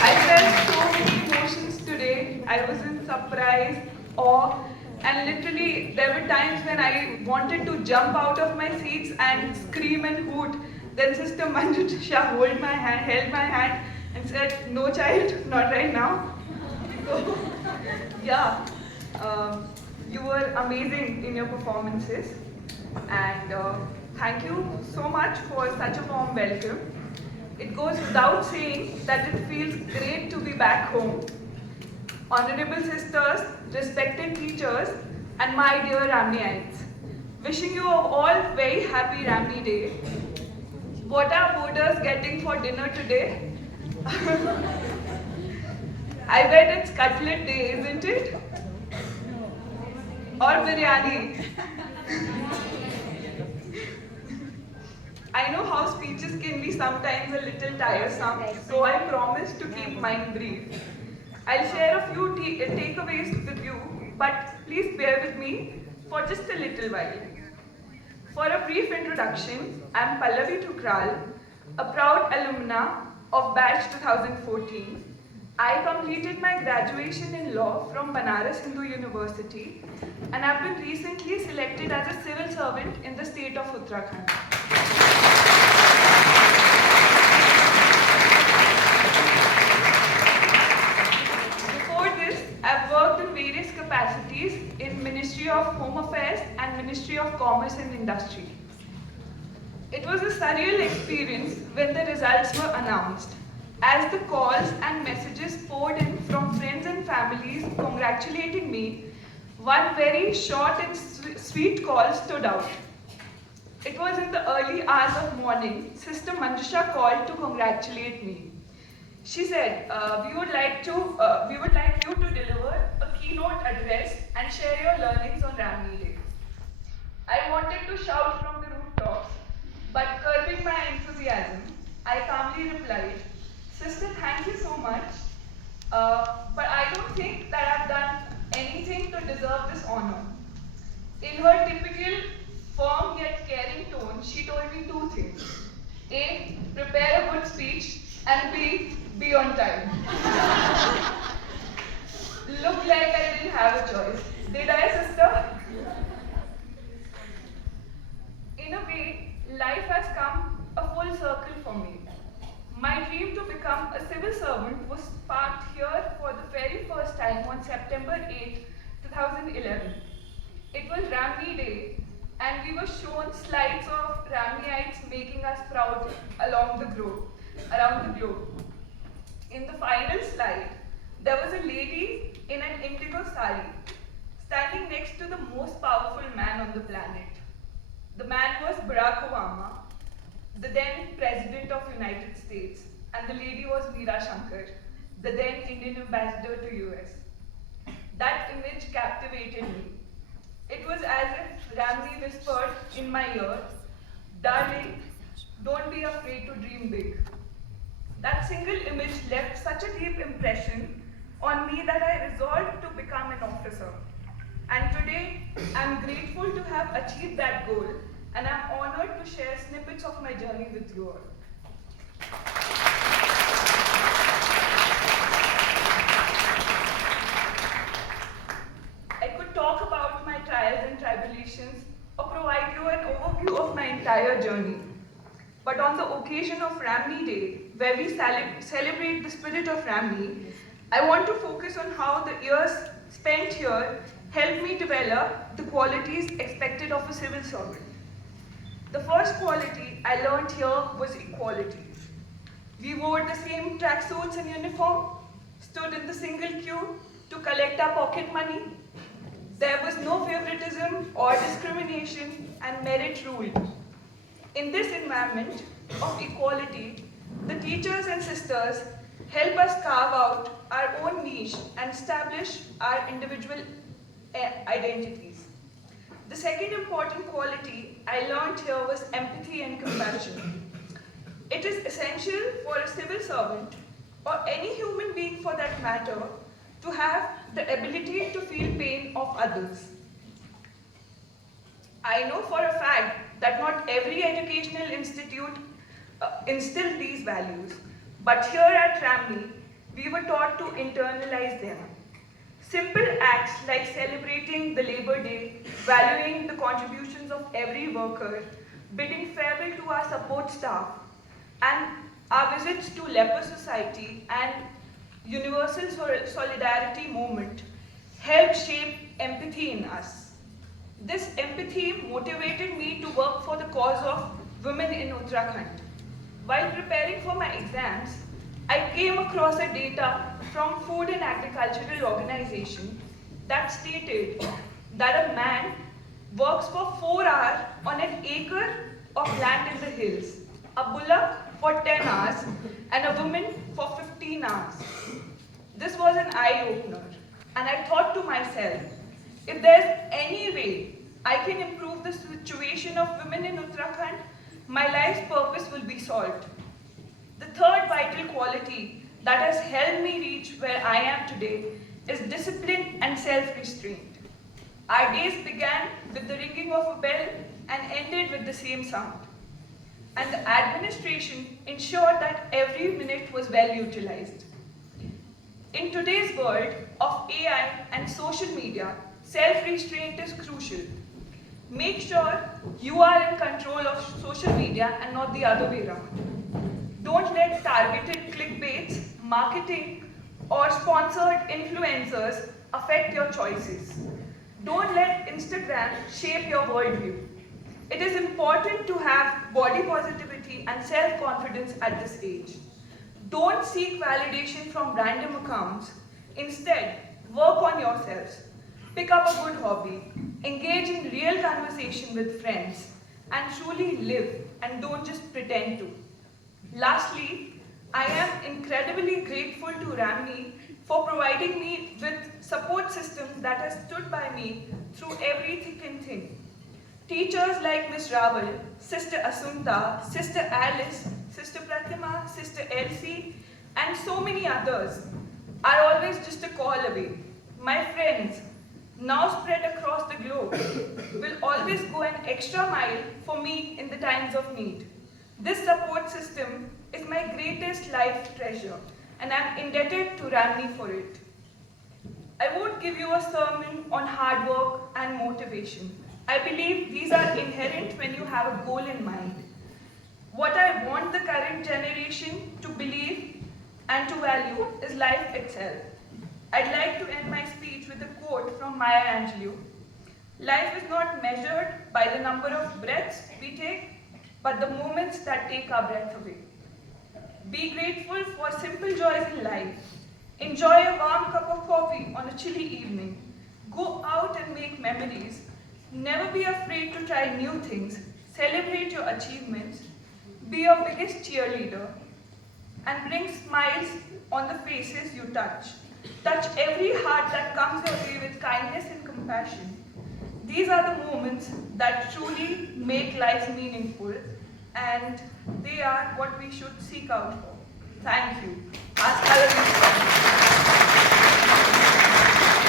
I felt so many emotions today. I was in surprise, awe, and literally there were times when I wanted to jump out of my seats and scream and hoot. Then Sister Manjusha held my hand and said, "No child, not right now." So, yeah, um, you were amazing in your performances, and thank you so much for such a warm welcome. It goes without saying that it feels great to be back home. Honorable sisters, respected teachers, and my dear Ramniites, wishing you all very happy Ramni Day. What are boarders getting for dinner today? I bet it's cutlet day, isn't it? Or biryani. I know how speeches can be sometimes a little tiresome, so I promise to keep mine brief. I'll share a few takeaways with you, but please bear with me for just a little while. For a brief introduction, I'm Pallavi Thukral, a proud alumna of batch 2014. I completed my graduation in law from Banaras Hindu University, and I've been recently selected as a civil servant in the state of Uttarakhand. Before this, I've worked in various capacities in Ministry of Home Affairs and Ministry of Commerce and Industry. It was a surreal experience when the results were announced, as the calls and messages poured in from friends and families congratulating me. One very short and sweet call stood out. It was in the early hours of morning. Sister Manjusha called to congratulate me. She said, we would like you to deliver a keynote address and share your learnings on Ramni Day. I wanted to shout from the rooftops, but curbing my enthusiasm, I calmly replied, "Sister, thank you so much, but I don't think that I've done anything to deserve this honor." In her typical firm yet caring tone, she told me two things. A, prepare a good speech, and B, be on time. Looked like I didn't have a choice. Did I, sister? In a way, life has come a full circle for me. My dream to become a civil servant was sparked here for the very first time on September 8, 2011. It was Ramni Day, and we were shown slides of Ramniites making us proud around the globe. In the final slide, there was a lady in an indigo sari standing next to the most powerful man on the planet. The man was Barack Obama, the then President of United States, and the lady was Meera Shankar, the then Indian ambassador to US. That image captivated me. It was as if Ramsey whispered in my ear, "Darling, don't be afraid to dream big." That single image left such a deep impression on me that I resolved to become an officer. And today, I'm grateful to have achieved that goal, and I'm honored to share snippets of my journey with you all. I could talk about my trials and tribulations or provide you an overview of my entire journey. But on the occasion of Ramni Day, where we celebrate the spirit of Ramni, I want to focus on how the years spent here helped me develop the qualities expected of a civil servant. The first quality I learned here was equality. We wore the same tracksuits and uniform, stood in the single queue to collect our pocket money. There was no favoritism or discrimination, and merit ruled. In this environment of equality, the teachers and sisters help us carve out our own niche and establish our individual identities. The second important quality I learned here was empathy and compassion. It is essential for a civil servant, or any human being for that matter, to have the ability to feel pain of others. I know for a fact that not every educational institute instills these values, but here at Ramni, we were taught to internalize them. Simple acts like celebrating the Labor Day, valuing the contributions of every worker, bidding farewell to our support staff, and our visits to Leper Society and Universal Solidarity Movement helped shape empathy in us. This empathy motivated me to work for the cause of women in Uttarakhand. While preparing for my exams, I came across a data from Food and Agricultural Organization that stated that a man works for 4 hours on an acre of land in the hills, a bullock for 10 hours, and a woman for 15 hours. This was an eye-opener, and I thought to myself, if there's any way I can improve the situation of women in Uttarakhand, my life's purpose will be solved. The third vital quality that has helped me reach where I am today is discipline and self-restraint. Our days began with the ringing of a bell and ended with the same sound. And the administration ensured that every minute was well utilized. In today's world of AI and social media, self-restraint is crucial. Make sure you are in control of social media and not the other way around. Don't let targeted clickbaits, marketing, or sponsored influencers affect your choices. Don't let Instagram shape your worldview. It is important to have body positivity and self-confidence at this age. Don't seek validation from random accounts. Instead, work on yourselves. Pick up a good hobby. Engage in real conversation with friends. And truly live and don't just pretend to. Lastly, I am incredibly grateful to Ramni for providing me with support system that has stood by me through every thick and thin. Teachers like Ms. Raval, Sister Asunta, Sister Alice, Sister Pratima, Sister Elsie, and so many others are always just a call away. My friends, now spread across the globe, will always go an extra mile for me in the times of need. This support system is my greatest life treasure, and I'm indebted to Ramni for it. I won't give you a sermon on hard work and motivation. I believe these are inherent when you have a goal in mind. What I want the current generation to believe and to value is life itself. I'd like to end my speech with a quote from Maya Angelou. Life is not measured by the number of breaths we take, but the moments that take our breath away. Be grateful for simple joys in life. Enjoy a warm cup of coffee on a chilly evening. Go out and make memories. Never be afraid to try new things. Celebrate your achievements. Be your biggest cheerleader. And bring smiles on the faces you touch. Touch every heart that comes your way with kindness and compassion. These are the moments that truly make life meaningful, and they are what we should seek out for. Thank you. Hasta la vista.